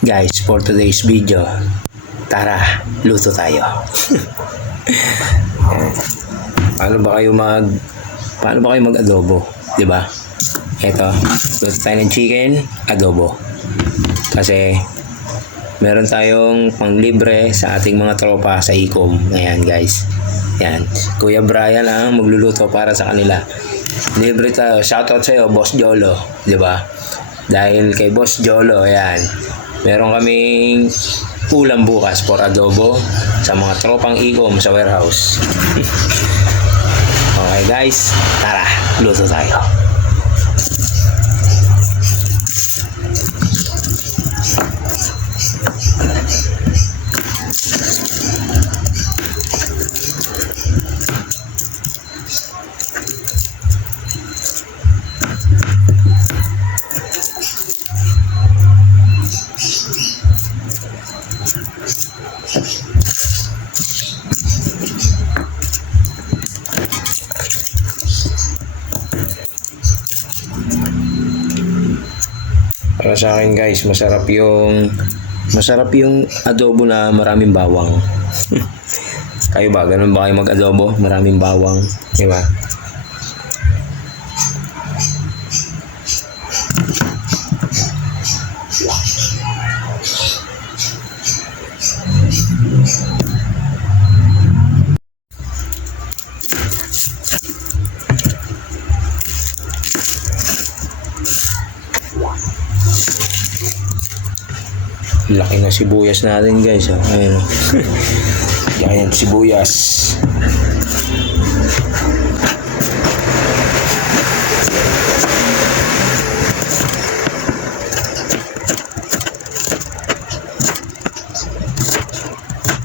Guys, for today's video, tara, luto tayo. paano ba kayo mag paano ba kayo mag-adobo, 'di ba? Ito, luto tayo ng chicken, adobo. Kasi meron tayong panglibre sa ating mga tropa sa Ecom. Ayan, guys. Yan. Kuya Brian ang magluluto para sa kanila. Libre tayo. Shoutout sa'yo, Boss Jolo. Di ba? Dahil kay Boss Jolo, ayan. Meron kaming ulam bukas for adobo sa mga tropang Ecom sa warehouse. okay guys, tara, luto tayo. Para sa akin guys, masarap yung masarap yung adobo na maraming bawang. kayo ba? Ganun ba kayo mag-adobo? Maraming bawang, di ba? Laki na sibuyas natin guys. Ayun. oh. Giant sibuyas.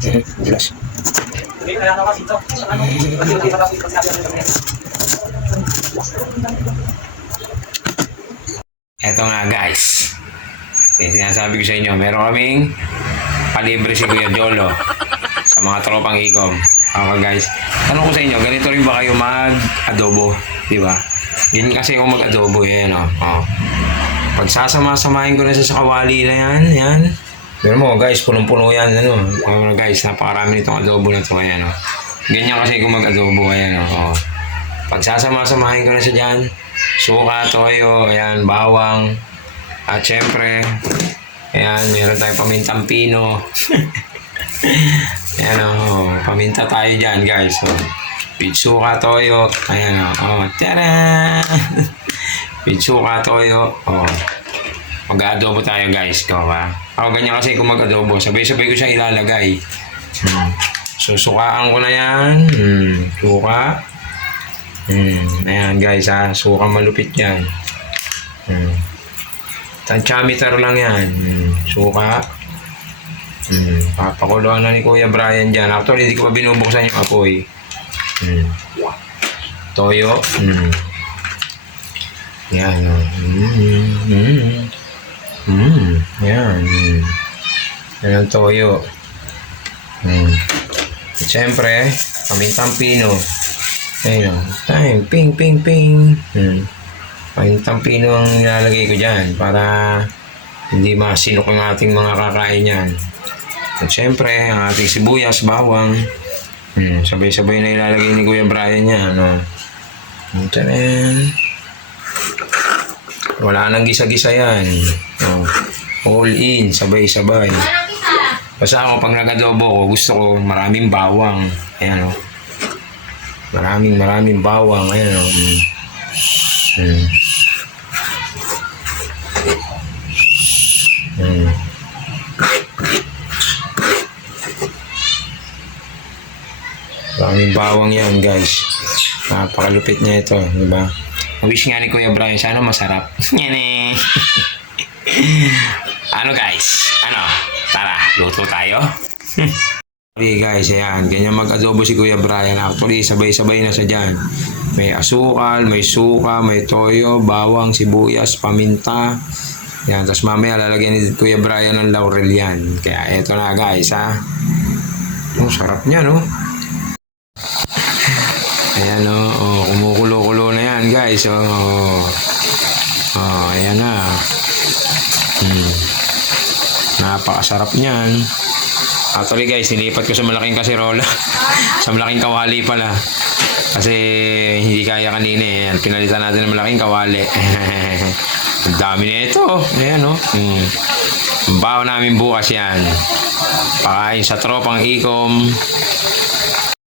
Eh, Glass. Eto nga guys. Yung sinasabi ko sa inyo, meron kaming palibre si Kuya Jolo sa mga tropang ikom. Okay guys, tanong ko sa inyo, ganito rin ba kayo mag-adobo? Di ba? Ganyan kasi ako mag-adobo, yan o. Oh. Pagsasama-samahin ko na siya sa kawali na yan, yan. Pero mo guys, punong-puno yan, ano. Ano guys, napakarami nitong adobo na to, ayan o. Ganyan kasi ako mag-adobo, ayan o. Oh. Pagsasama-samahin ko na siya dyan. Suka, toyo, ayan, bawang, at syempre, ayan, meron tayong pamintang pino. ayan o, oh, paminta tayo dyan guys. So, pitsuka toyo. Ayan o, oh, tara! pitsuka toyo. Oh, mag-adobo tayo guys. Ikaw ha. Ako ganyan kasi kung mag-adobo. Sabay-sabay ko siya ilalagay. Hmm. Susukaan ko na yan. Hmm. Suka. Hmm. Ayan guys ha. Suka malupit yan. Hmm. Tantiameter lang yan. Hmm. Suka. Hmm. Papakuluan na ni Kuya Brian dyan. Actually, hindi ko pa binubuksan yung apoy. Hmm. Toyo. Hmm. Yan. Oh. Hmm. Hmm. Hmm. Yan. Hmm. Yan ang toyo. Hmm. At syempre, pamintang pino. Ayun. Time. Ping, ping, ping. Hmm. Pamintang pino ang nilalagay ko dyan para hindi masinok ang ating mga kakain yan. At syempre, ang ating sibuyas, bawang. Hmm, sabay-sabay na ilalagay ni Kuya Brian niya. Ano? Tanan. Wala nang gisa-gisa yan. Oh. All in, sabay-sabay. Basta ako pag nag-adobo ko, gusto ko maraming bawang. Ayan o. Maraming maraming bawang. Ayan o. Mm. Mm. Mm. Maraming bawang yan, guys. Napakalupit niya ito, di ba? Wish nga ni Kuya Brian, sana masarap. Yan eh. ano guys? Ano? Tara, luto tayo. Okay guys, ayan. Ganyan mag-adobo si Kuya Brian. Actually, sabay-sabay na siya dyan. May asukal, may suka, may toyo, bawang, sibuyas, paminta. Yan, tapos mamaya lalagyan ni Kuya Brian ng laurel yan. Kaya eto na guys, ha. Oh, sarap niya, no? Ayan, oh, oh kumukulo-kulo na yan, guys. Oh, oh ayan na. Hmm. napakasarap niyan. Actually guys, nilipat ko sa malaking kasirola. sa malaking kawali pala. Kasi hindi kaya kanina eh. Pinalitan natin ng malaking kawali. Ang dami na ito. Ayan o. Oh. Mm. Ang namin bukas yan. Pakain sa tropang ikom.